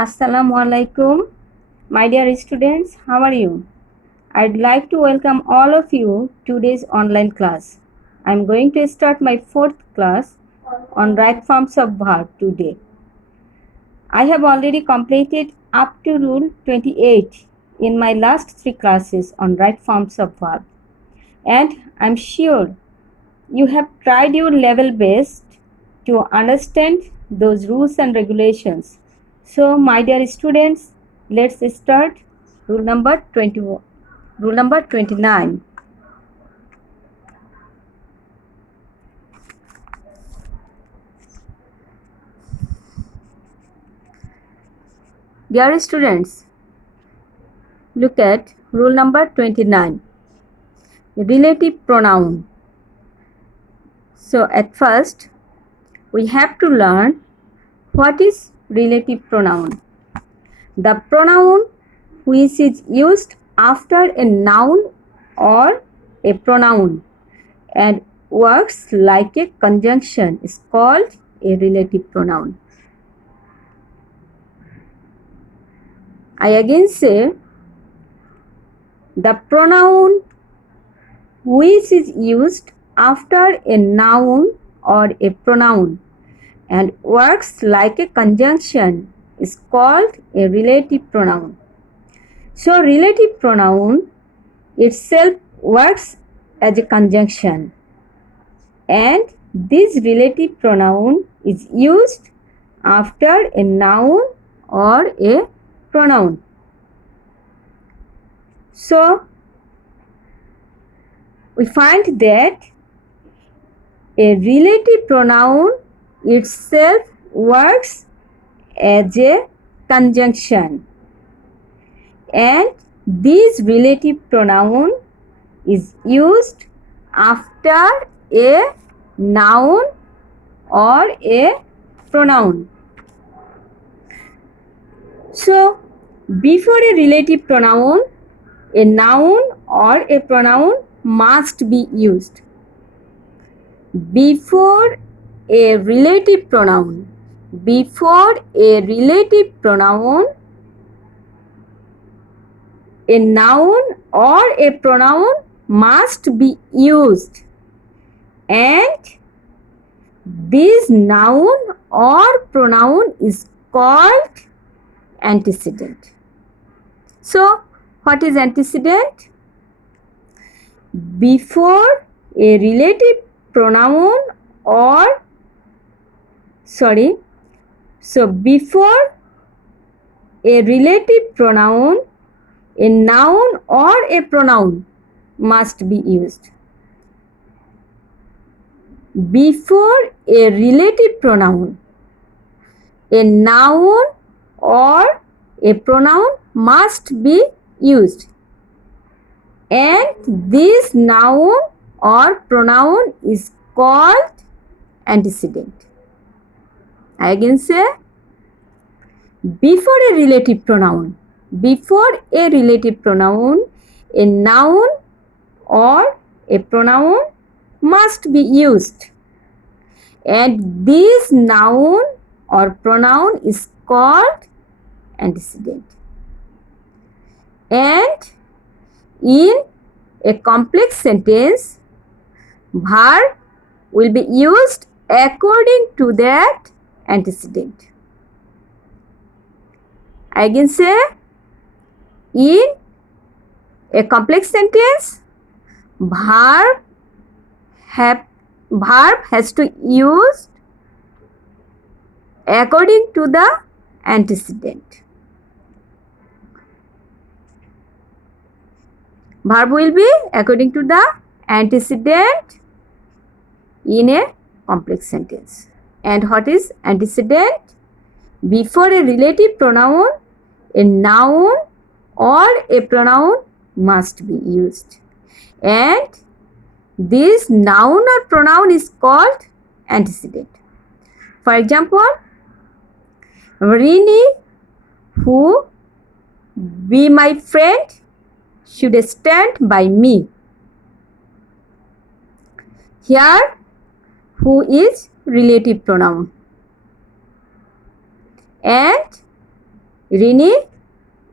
Assalamu alaikum. My dear students, how are you? I'd like to welcome all of you to today's online class. I'm going to start my fourth class on right forms of verb today. I have already completed up to rule 28 in my last three classes on right forms of verb. And I'm sure you have tried your level best to understand those rules and regulations. So, my dear students, let's start rule number 21. Rule number 29. Dear students, look at rule number 29. Relative pronoun. So, at first, we have to learn what is relative pronoun. The pronoun which is used after a noun or a pronoun and works like a conjunction is called a relative pronoun. I again say, the pronoun which is used after a noun or a pronoun and works like a conjunction is called a relative pronoun. So, relative pronoun itself works as a conjunction, and this relative pronoun is used after a noun or a pronoun. So, we find that a relative pronoun itself works as a conjunction, and this relative pronoun is used after a noun or a pronoun. So, before a relative pronoun, a noun or a pronoun must be used. Before a relative pronoun, a noun or a pronoun must be used, and this noun or pronoun is called antecedent. So, what is antecedent? Before a relative pronoun before a relative pronoun, a noun or a pronoun must be used. Before a relative pronoun, a noun or a pronoun must be used, and this noun or pronoun is called antecedent. I again say, before a relative pronoun, a noun or a pronoun must be used, and this noun or pronoun is called antecedent. And in a complex sentence, verb will be used according to that antecedent. I again say, in a complex sentence, verb has to use according to the antecedent. Verb will be according to the antecedent in a complex sentence. And what is antecedent? Before a relative pronoun, a noun or a pronoun must be used, and this noun or pronoun is called antecedent. For example, Rini, who be my friend, should stand by me. Here, who is relative pronoun, and Rini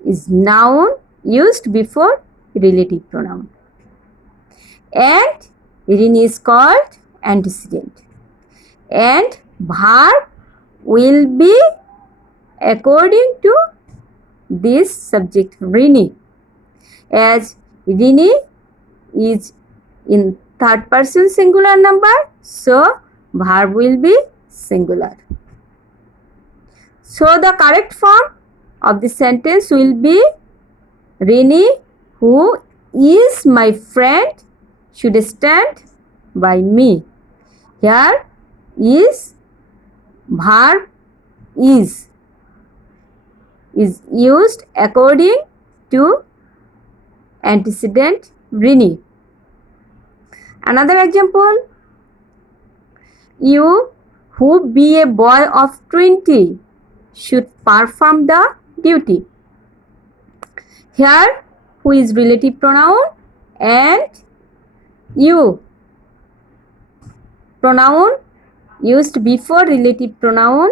is noun used before relative pronoun. And Rini is called antecedent. And verb will be according to this subject Rini. As Rini is in third person singular number, so verb will be singular. So the correct form of the sentence will be Rini, who is my friend, should stand by me. Here is verb is used according to antecedent Rini. Another example, you who be a boy of 20 should perform the duty. Here who is relative pronoun and you pronoun used before relative pronoun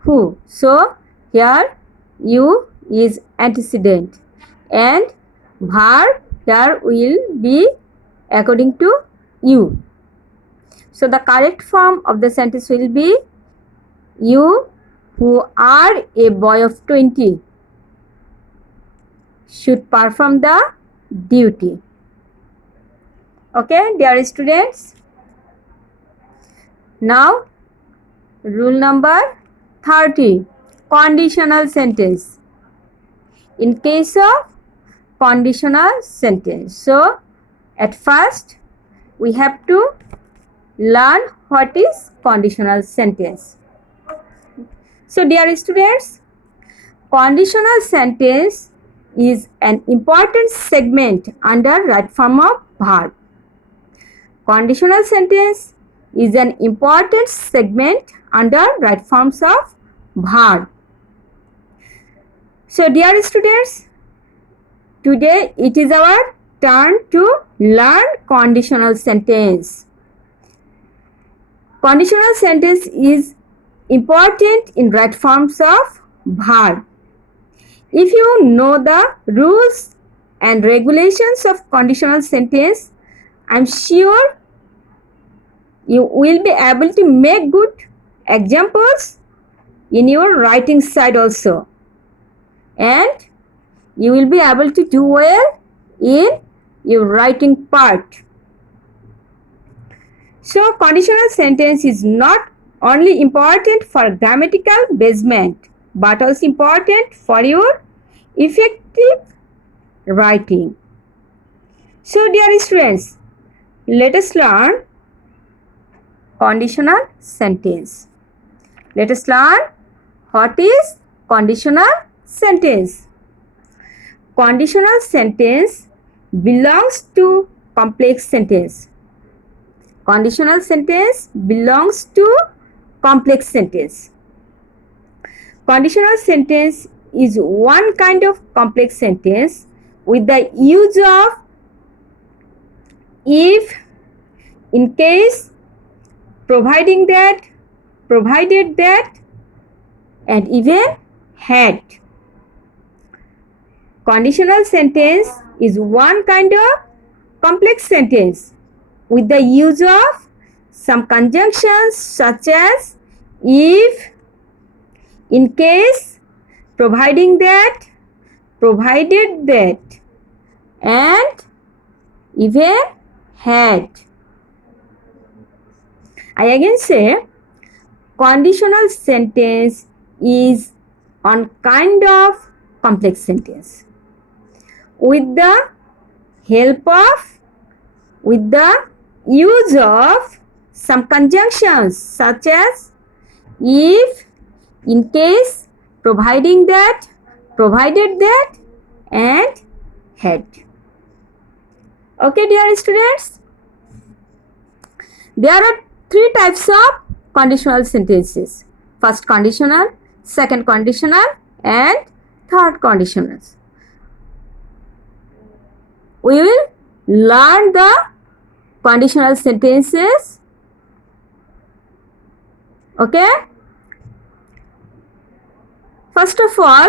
who. So here you is antecedent and verb here will be according to you. So the correct form of the sentence will be you who are a boy of 20 should perform the duty. Okay, dear students. Now, rule number 30, conditional sentence. In case of conditional sentence, so at first we have to learn what is conditional sentence. So dear students, conditional sentence is an important segment under right form of verb. Conditional sentence is an important segment under right forms of verb. So dear students, today it is our turn to learn conditional sentence. Conditional sentence is important in right forms of verb. If you know the rules and regulations of conditional sentence, I am sure you will be able to make good examples in your writing side also. And you will be able to do well in your writing part. So, conditional sentence is not only important for grammatical basement, but also important for your effective writing. So, dear students, let us learn conditional sentence. Let us learn what is conditional sentence. Conditional sentence belongs to complex sentence. Conditional sentence belongs to complex sentence. Conditional sentence is one kind of complex sentence with the use of if, in case, providing that, provided that, and even had. Conditional sentence is one kind of complex sentence with the use of some conjunctions such as if, in case, providing that, provided that, and even had. I again say, conditional sentence is one kind of complex sentence with the help of, with the use of some conjunctions such as if, in case, providing that, provided that, and had. Okay, dear students, there are three types of conditional sentences. First conditional, second conditional, and third conditional. We will learn the conditional sentences. Okay. First of all,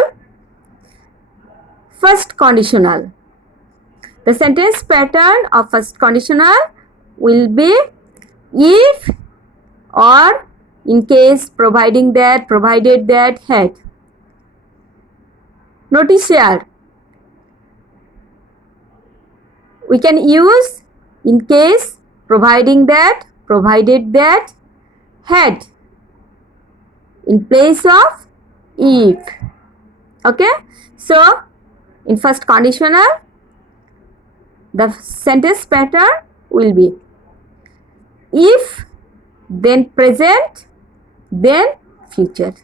first conditional. The sentence pattern of first conditional will be if, or, in case, providing that, provided that, had. Notice here, we can use in case, providing that, provided that, had in place of if. Okay, so in first conditional, the sentence pattern will be if, then present, then future.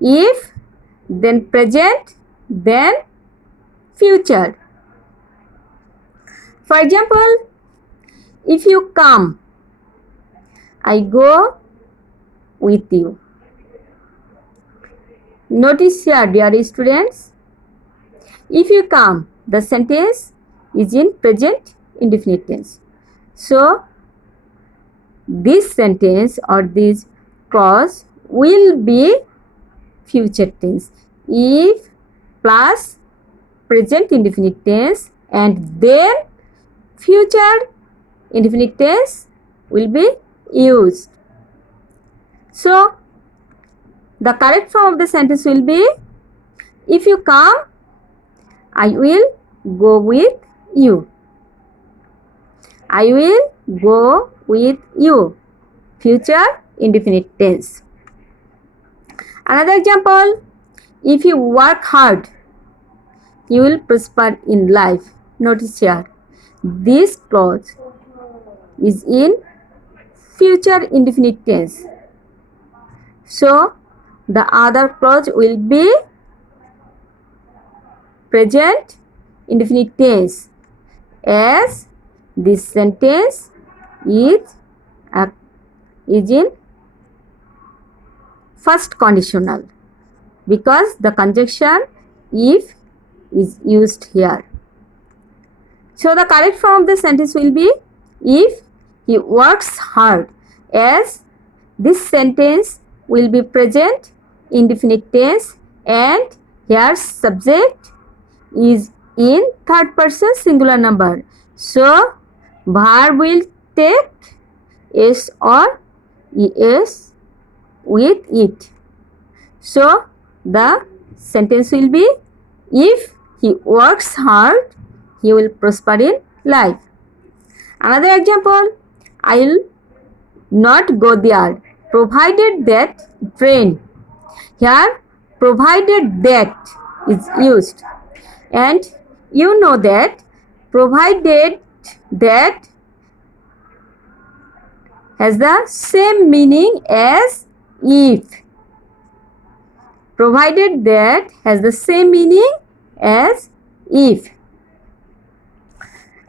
If, then present, then future. For example, if you come, I go with you. Notice here, dear students, if you come, the sentence is in present indefinite tense. So, this sentence or this clause will be future tense. If plus present indefinite tense and then future indefinite tense will be used. So, the correct form of the sentence will be, if you come, I will go with you. I will go with you. Future indefinite tense. Another example, if you work hard, you will prosper in life. Notice here, this clause is in future indefinite tense. So, the other clause will be present indefinite tense, as this sentence is in first conditional, because the conjunction if is used here. So the correct form of the sentence will be, if he works hard, as this sentence will be present indefinite tense and here subject is in third person singular number. So verb will take s or es with it. So the sentence will be, if he works hard, he will prosper in life. Another example, I will not go there, provided that train. Here provided that is used, and you know that provided that has the same meaning as if. Provided that has the same meaning as if.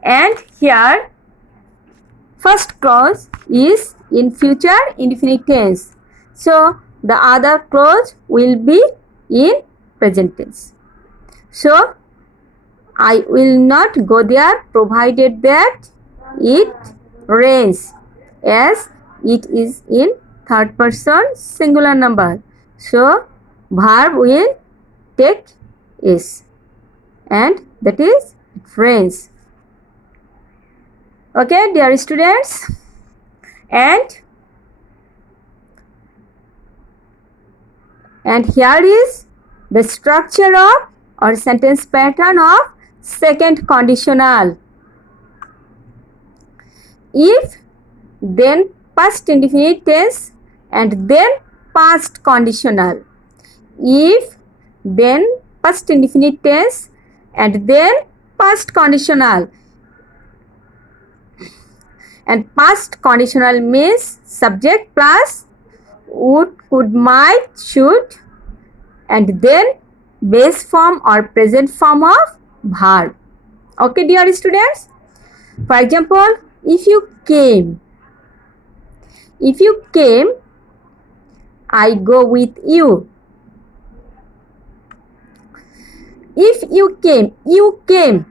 And here first clause is in future indefinite tense. So the other clause will be in present tense. So I will not go there provided that it rains, as it is in third person singular number. So verb will take is, and that is it rains. Okay, dear students, and here is the structure of or sentence pattern of second conditional. If, then past indefinite tense and then past conditional. If, then past indefinite tense and then past conditional. And past conditional means subject plus would, could, might, should, and then base form or present form of verb. Okay, dear students. For example, if you came, I go with you. If you came,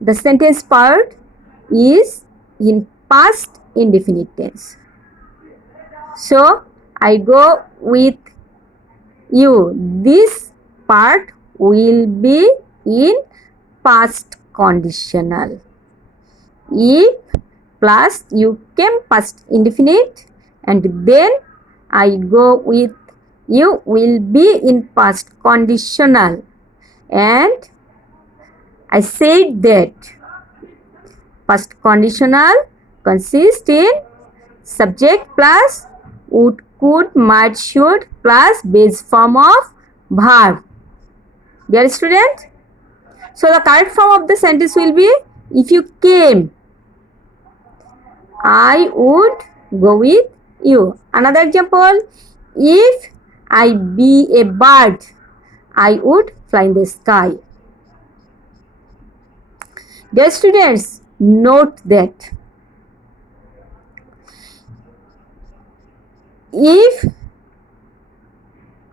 the sentence part is in past indefinite tense. So I go with you. This part will be in past conditional. If plus you came past indefinite and then I go with you will be in past conditional, and I said that past conditional consists in subject plus would, could, might, should plus base form of verb. Dear student, so the correct form of the sentence will be, if you came, I would go with you. Another example, if I be a bird, I would fly in the sky. Dear students, note that if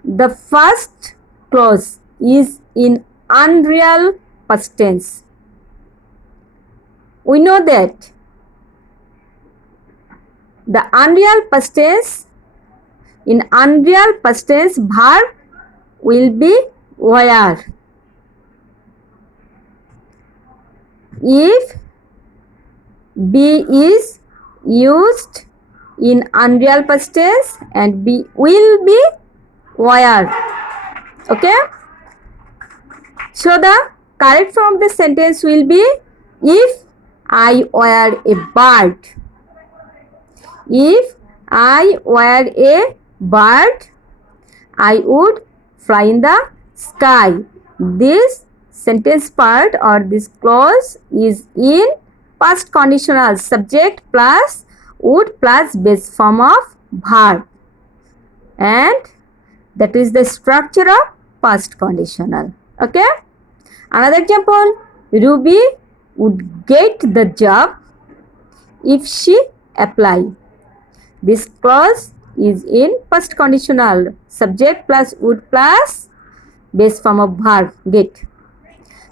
the first clause is in unreal past tense, we know that the unreal past tense, in unreal past tense verb will be were. If be is used in unreal past tense and be will be were. Okay, so the correct form of the sentence will be, if I were a bird. If I were a bird, I would fly in the sky. This sentence part or this clause is in past conditional, subject plus would plus base form of verb, and that is the structure of past conditional. Okay, another example, Ruby would get the job if she apply. This clause is in past conditional, subject plus would plus base form of verb get.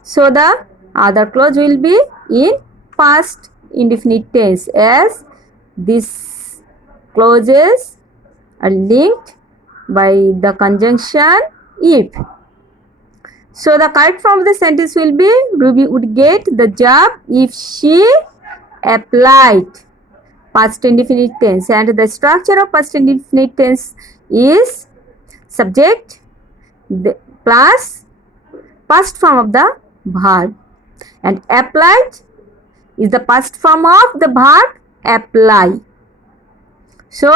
So the other clause will be in past indefinite tense, as these clauses are linked by the conjunction if. So the correct form of the sentence will be, Ruby would get the job if she applied. Past indefinite tense, and the structure of past indefinite tense is subject plus past form of the verb, and applied is the past form of the verb apply. So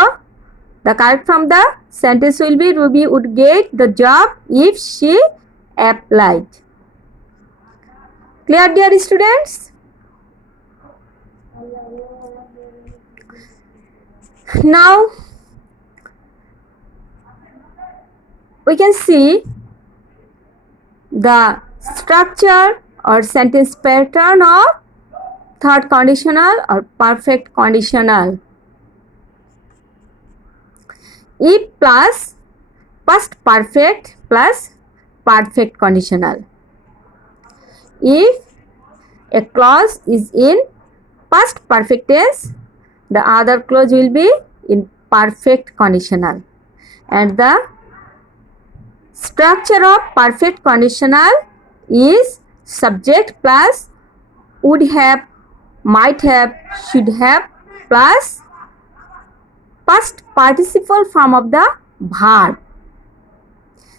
the correct form of the sentence will be, Ruby would get the job if she applied. Clear, dear students? Now we can see the structure or sentence pattern of third conditional or perfect conditional. If plus past perfect plus perfect conditional. If a clause is in past perfect tense, the other clause will be in perfect conditional, and the structure of perfect conditional is subject plus would have, might have, should have plus past participle form of the verb.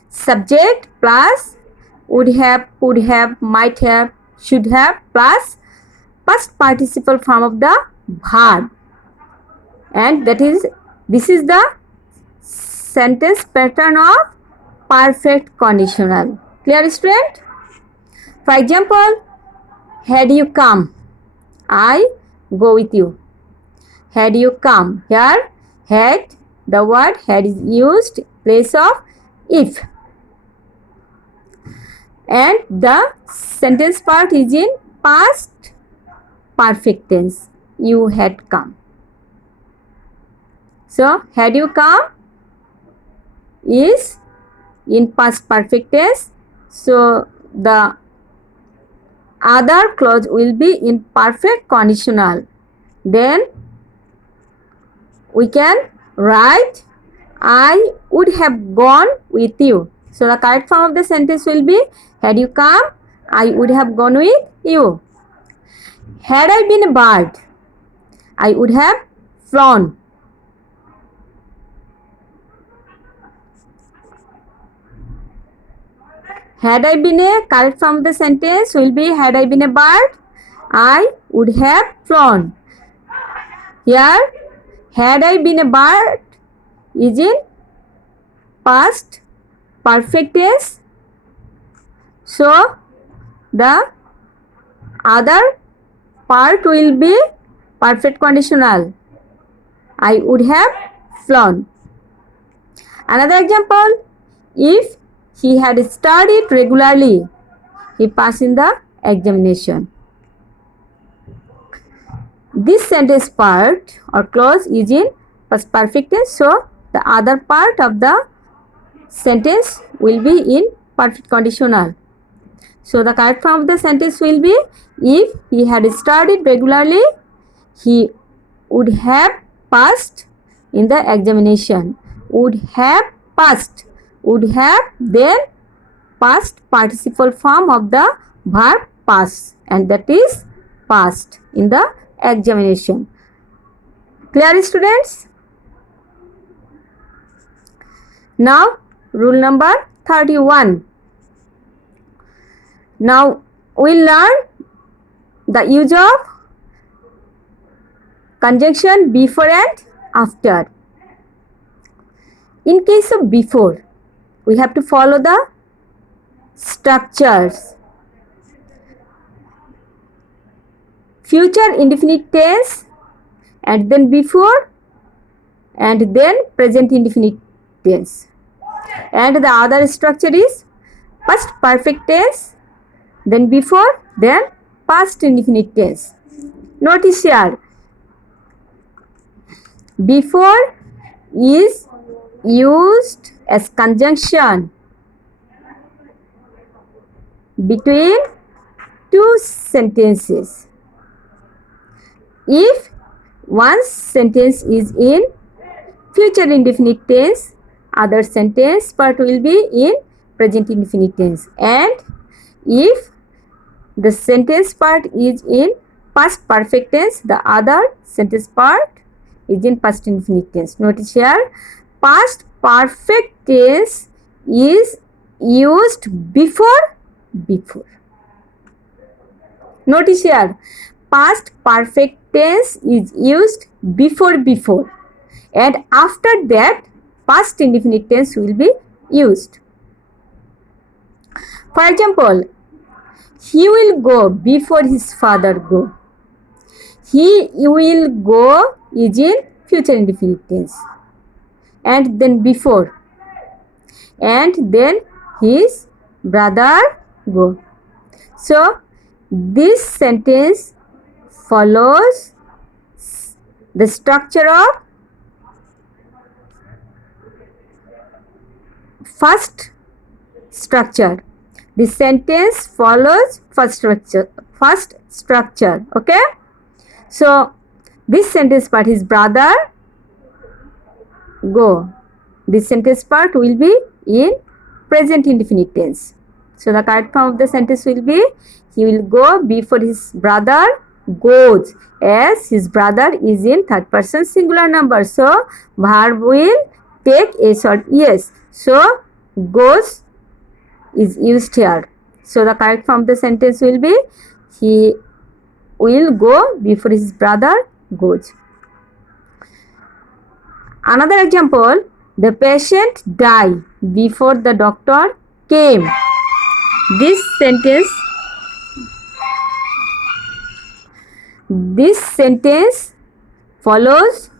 Subject plus would have, could have, might have, should have plus past participle form of the verb, and this is the sentence pattern of perfect conditional. Clear, student? For example, had you come, I go with you. Had you come, here had, the word had is used in place of if, and the sentence part is in past perfect tense, you had come. So had you come is in past perfect tense, so the other clause will be in perfect conditional. Then we can write, I would have gone with you. So the correct form of the sentence will be, had you come, I would have gone with you. Had I been a bird, I would have flown. Had I been a, correct form of the sentence will be, had I been a bird, I would have flown. Here, had I been a bird is in past perfect tense. So, the other part will be perfect conditional. I would have flown. Another example, if he had studied regularly, he passed in the examination. This sentence part or clause is in past perfect tense, so the other part of the sentence will be in perfect conditional. So the correct form of the sentence will be, if he had studied regularly, he would have passed in the examination. Would have passed. Would have, then past participle form of the verb pass, and that is passed in the examination. Clear, students? Now rule number 31. Now we'll learn the use of conjunction before and after. In case of before, we have to follow the structures. Future indefinite tense, and then before, and then present indefinite tense. And the other structure is past perfect tense, then before, then past indefinite tense. Notice here, before is used as conjunction between two sentences. If one sentence is in future indefinite tense, other sentence part will be in present indefinite tense. And if the sentence part is in past perfect tense, the other sentence part is in past indefinite tense. Notice here, past perfect tense is used before. Notice here, past perfect tense is used before, and after that past indefinite tense will be used. For example, he will go before his father go. He will go is in future indefinite tense, and then before, and then his brother go. So this sentence follows the structure of first structure. This sentence follows first structure. Okay, so this sentence part is brother go. This sentence part will be in present indefinite tense. So the correct form of the sentence will be, he will go before his brother goes, as his brother is in third person singular number. So verb will take s or es. So goes is used here. So the correct form of the sentence will be, he will go before his brother goes. Another example, the patient died before the doctor came. This sentence follows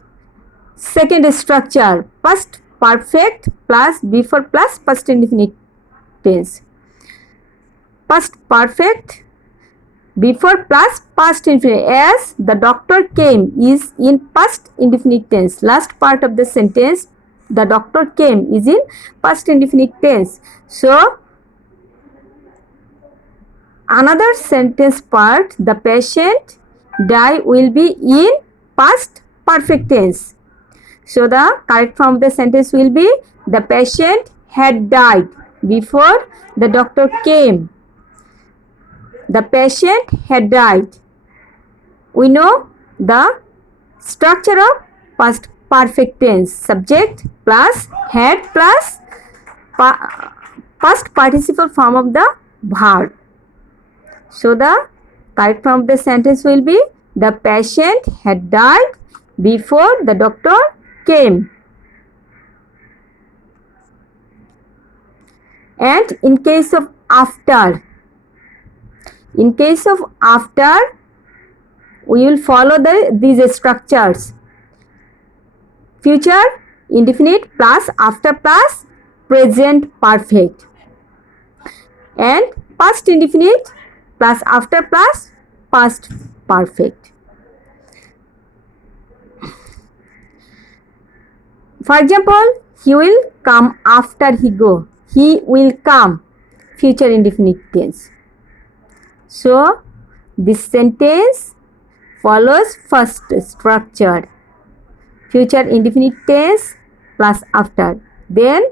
second structure, past perfect plus before plus past indefinite tense. Past perfect before plus past indefinite, as the doctor came is in past indefinite tense. Last part of the sentence, the doctor came, is in past indefinite tense. So another sentence part, the patient died, will be in past perfect tense. So the correct form of the sentence will be, the patient had died. before the doctor came. The patient had died. We know the structure of past perfect tense. Subject plus had plus past participle form of the verb. So the correct form of the sentence will be the patient had died before the doctor came. And in case of after, we will follow these structures. Future indefinite plus after plus present perfect, and past indefinite plus after plus past perfect. For example, he will come after he go. He will come, future indefinite tense. So this sentence follows first structure, future indefinite tense plus after. Then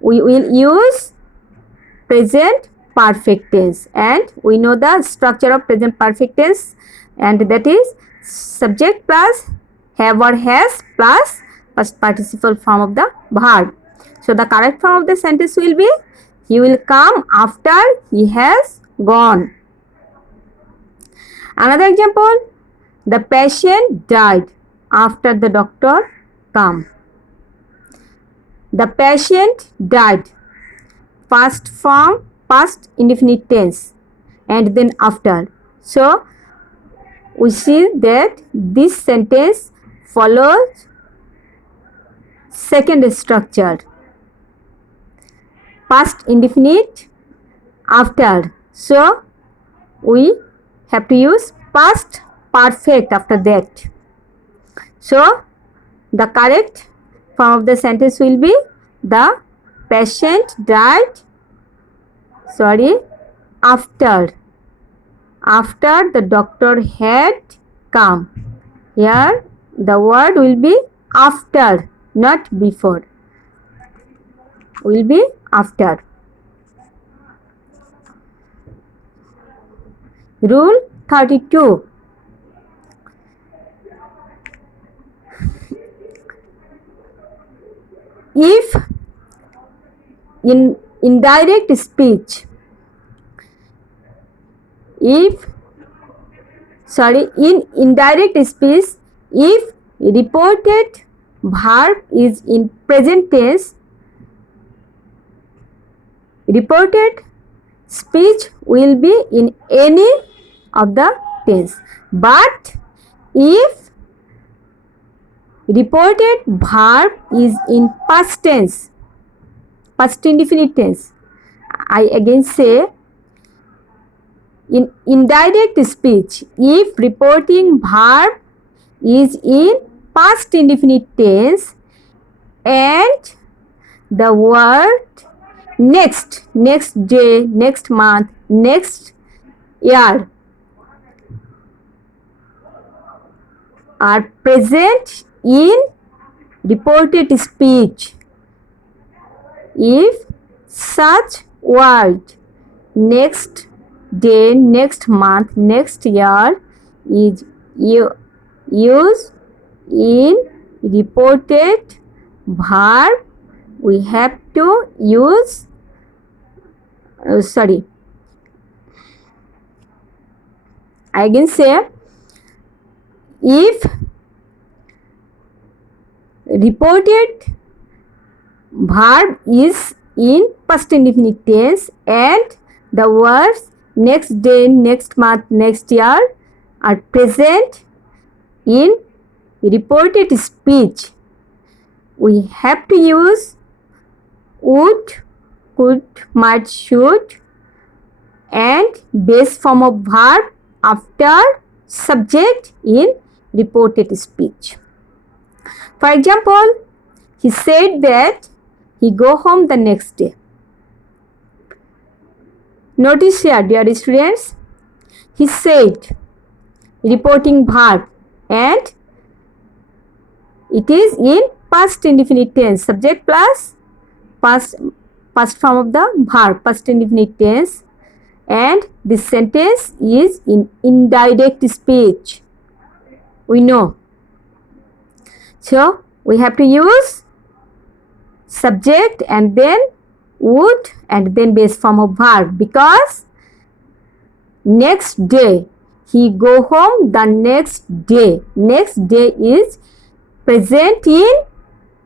we will use present perfect tense, and we know the structure of present perfect tense, and that is subject plus have or has plus past participle form of the verb. So the correct form of the sentence will be he will come after he has gone. Another example, the patient died after the doctor came. The patient died, past form, past indefinite tense, and then after. So we see that this sentence follows second structure, past indefinite after. So we have to use past perfect after that. So the correct form of the sentence will be the patient died after the doctor had come. Here the word will be after, not before. Will be after. Rule 32. If in indirect speech, in indirect speech, if reported verb is in present tense, reported speech will be in any of the tense. But if reported verb is in past tense, past indefinite tense, I again say, in indirect speech, if reporting verb is in past indefinite tense and the word next day, next month, next year are present in reported speech, if such word next day, next month, next year is used in reported verb, we have to use I again say, if reported verb is in past indefinite tense and the words next day, next month, next year are present in reported speech, we have to use would, could, might, should and base form of verb after subject in reported speech. For example, he said that he go home the next day. Notice here, dear students, he said reporting verb and it is in past indefinite tense, subject plus past form of the verb, past indefinite tense, and this sentence is in indirect speech. We know. So we have to use subject and then would and then base form of verb, because next day, he go home the next day. Next day is present in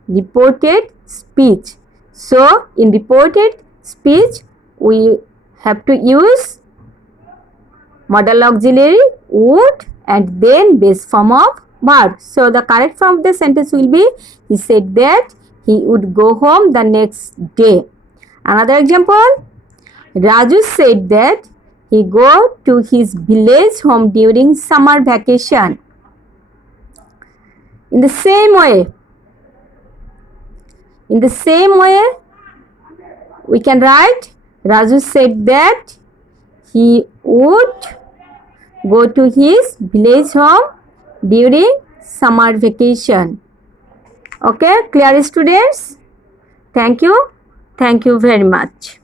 reported speech. So in reported speech, we have to use modal auxiliary would and then base form of verb. So the correct form of the sentence will be, he said that he would go home the next day. Another example, Raju said that he go to his village home during summer vacation. In the same way, we can write, Raju said that he would go to his village home during summer vacation. Okay, clear students? Thank you very much.